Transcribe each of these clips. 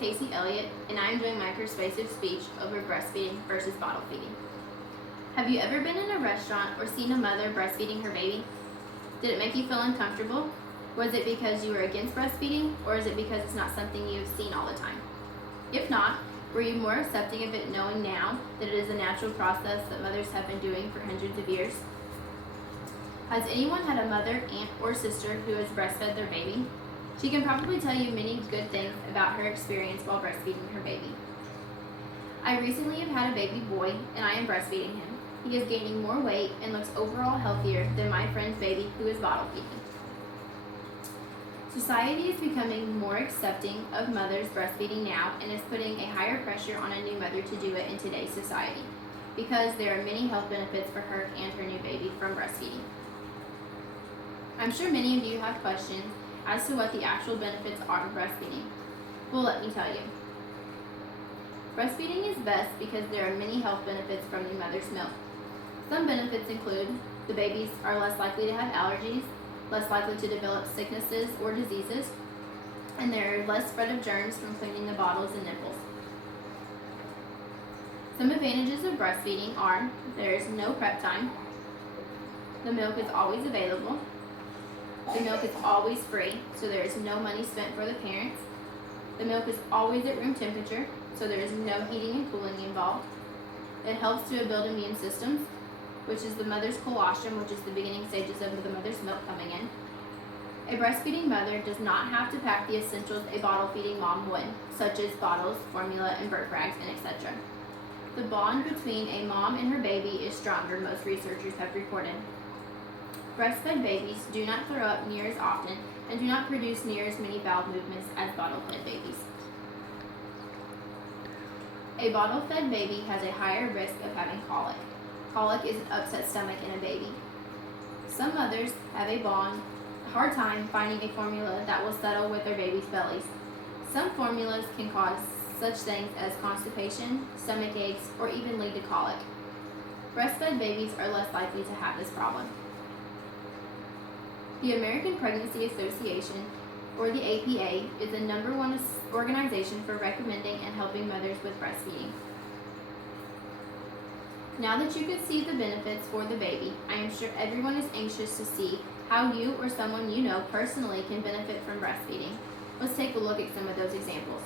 Casey Elliott, and I am doing my persuasive speech over breastfeeding versus bottle feeding. Have you ever been in a restaurant or seen a mother breastfeeding her baby? Did it make you feel uncomfortable? Was it because you were against breastfeeding, or is it because it's not something you've seen all the time? If not, were you more accepting of it knowing now that it is a natural process that mothers have been doing for hundreds of years? Has anyone had a mother, aunt, or sister who has breastfed their baby? She can probably tell you many good things about her experience while breastfeeding her baby. I recently have had a baby boy, and I am breastfeeding him. He is gaining more weight and looks overall healthier than my friend's baby who is bottle feeding. Society is becoming more accepting of mothers breastfeeding now and is putting a higher pressure on a new mother to do it in today's society because there are many health benefits for her and her new baby from breastfeeding. I'm sure many of you have questions as to what the actual benefits are of breastfeeding. Well, let me tell you. Breastfeeding is best because there are many health benefits from the mother's milk. Some benefits include the babies are less likely to have allergies, less likely to develop sicknesses or diseases, and there are less spread of germs from cleaning the bottles and nipples. Some advantages of breastfeeding are there is no prep time, the milk is always available, the milk is always free, so there is no money spent for the parents, the milk is always at room temperature, so there is no heating and cooling involved. It helps to build immune systems, which is the mother's colostrum, which is the beginning stages of the mother's milk coming in. A breastfeeding mother does not have to pack the essentials a bottle feeding mom would, such as bottles, formula, and birth rags, and etc. The bond between a mom and her baby is stronger, most researchers have reported. Breastfed babies do not throw up near as often and do not produce near as many bowel movements as bottle-fed babies. A bottle-fed baby has a higher risk of having colic. Colic is an upset stomach in a baby. Some mothers have a hard time finding a formula that will settle with their baby's bellies. Some formulas can cause such things as constipation, stomach aches, or even lead to colic. Breastfed babies are less likely to have this problem. The American Pregnancy Association, or the APA, is the #1 organization for recommending and helping mothers with breastfeeding. Now that you can see the benefits for the baby, I am sure everyone is anxious to see how you or someone you know personally can benefit from breastfeeding. Let's take a look at some of those examples.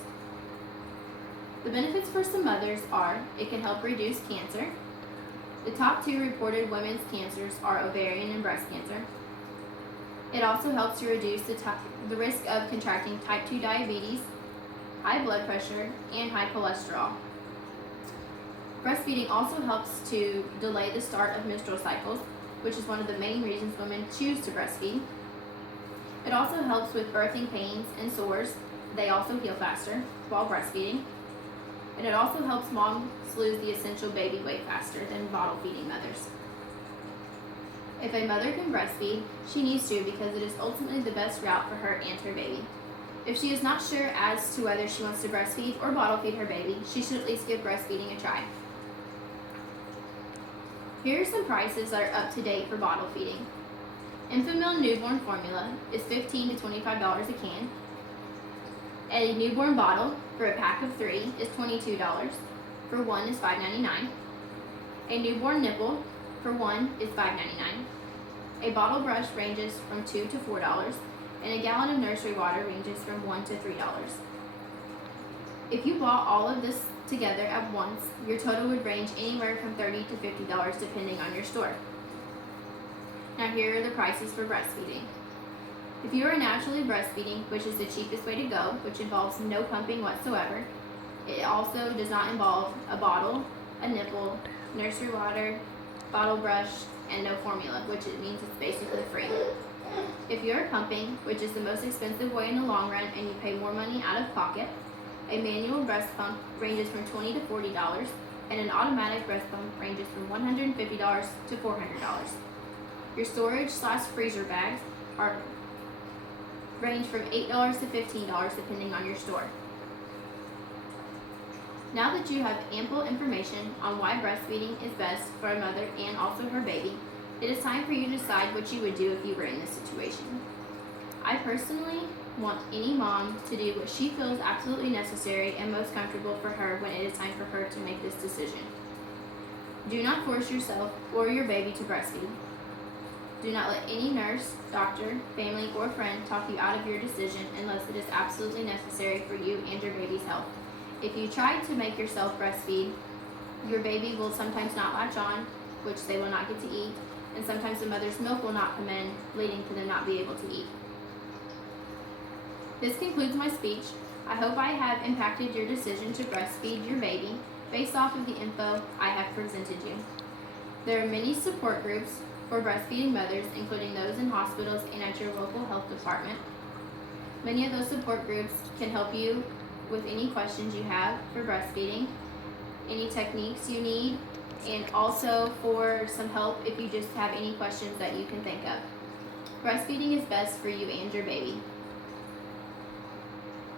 The benefits for some mothers are it can help reduce cancer. The top 2 reported women's cancers are ovarian and breast cancer. It also helps to reduce the risk of contracting type 2 diabetes, high blood pressure, and high cholesterol. Breastfeeding also helps to delay the start of menstrual cycles, which is one of the main reasons women choose to breastfeed. It also helps with birthing pains and sores. They also heal faster while breastfeeding. And it also helps moms lose the essential baby weight faster than bottle feeding mothers. If a mother can breastfeed, she needs to because it is ultimately the best route for her and her baby. If she is not sure as to whether she wants to breastfeed or bottle feed her baby, she should at least give breastfeeding a try. Here are some prices that are up to date for bottle feeding. Infamil newborn formula is $15 to $25 a can. A newborn bottle for a pack of 3 is $22. For 1 is $5.99. A newborn nipple for 1 is $5.99. A bottle brush ranges from $2 to $4, and a gallon of nursery water ranges from $1 to $3. If you bought all of this together at once, your total would range anywhere from $30 to $50 depending on your store. Now here are the prices for breastfeeding. If you are naturally breastfeeding, which is the cheapest way to go, which involves no pumping whatsoever, it also does not involve a bottle, a nipple, nursery water, bottle brush, and no formula, which it means it's basically free. If you are pumping, which is the most expensive way in the long run and you pay more money out of pocket, a manual breast pump ranges from $20 to $40, and an automatic breast pump ranges from $150 to $400. Your storage/freezer bags range from $8 to $15 depending on your store. Now that you have ample information on why breastfeeding is best for a mother and also her baby, it is time for you to decide what you would do if you were in this situation. I personally want any mom to do what she feels absolutely necessary and most comfortable for her when it is time for her to make this decision. Do not force yourself or your baby to breastfeed. Do not let any nurse, doctor, family, or friend talk you out of your decision unless it is absolutely necessary for you and your baby's health. If you try to make yourself breastfeed, your baby will sometimes not latch on, which they will not get to eat, and sometimes the mother's milk will not come in, leading to them not be able to eat. This concludes my speech. I hope I have impacted your decision to breastfeed your baby based off of the info I have presented you. There are many support groups for breastfeeding mothers, including those in hospitals and at your local health department. Many of those support groups can help you with any questions you have for breastfeeding, any techniques you need, and also for some help if you just have any questions that you can think of. Breastfeeding is best for you and your baby.